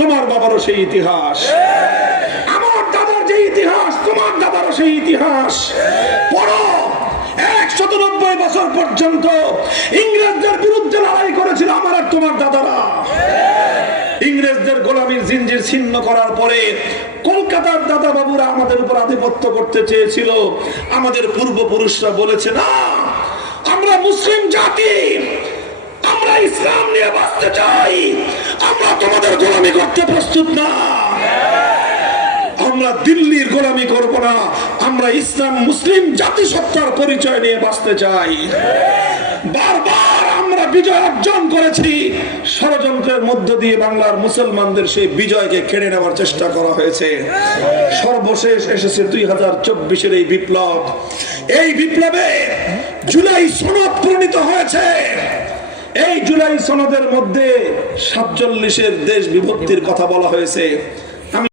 তোমার বাবারও সেই ইতিহাস, আমার দাদার যে ইতিহাস তোমার দাদারও সেই ইতিহাস। পড়ো, 190 বছর পর্যন্ত ইংরেজদের বিরুদ্ধে লড়াই করেছিল আমার আর তোমার দাদারা। ইংরেজদের গোলামীর জিঞ্জির ছিন্ন করার পরে কলকাতার দাদা বাবুরা আমাদের উপর আধিপত্য করতে চেয়েছিল। আমাদের পূর্বপুরুষরা বলেছে, না, আমরা মুসলিম জাতি, আমরা ইসলাম নিয়ে বাঁচতে চাই, আমরা তোমাদের গোলামি করতে প্রস্তুত না। আমরা দিল্লির গোলামি করব না, আমরা ইসলাম মুসলিম জাতিসত্তার পরিচয় নিয়ে বাঁচতে চাই। বারবার আমরা বিজয় অর্জন করেছি, ষড়যন্ত্রের মধ্য দিয়ে বাংলার মুসলমানদের সেই বিজয়কে কেড়ে নেওয়ার চেষ্টা করা হয়েছে। সর্বশেষ এসেছে 2024-এর এই বিপ্লব। এই বিপ্লবে জুলাই সনদ প্রণীত হয়েছে। এই জুলাই সনদের মধ্যে 47-এর দেশ বিভক্তির কথা বলা হয়েছে।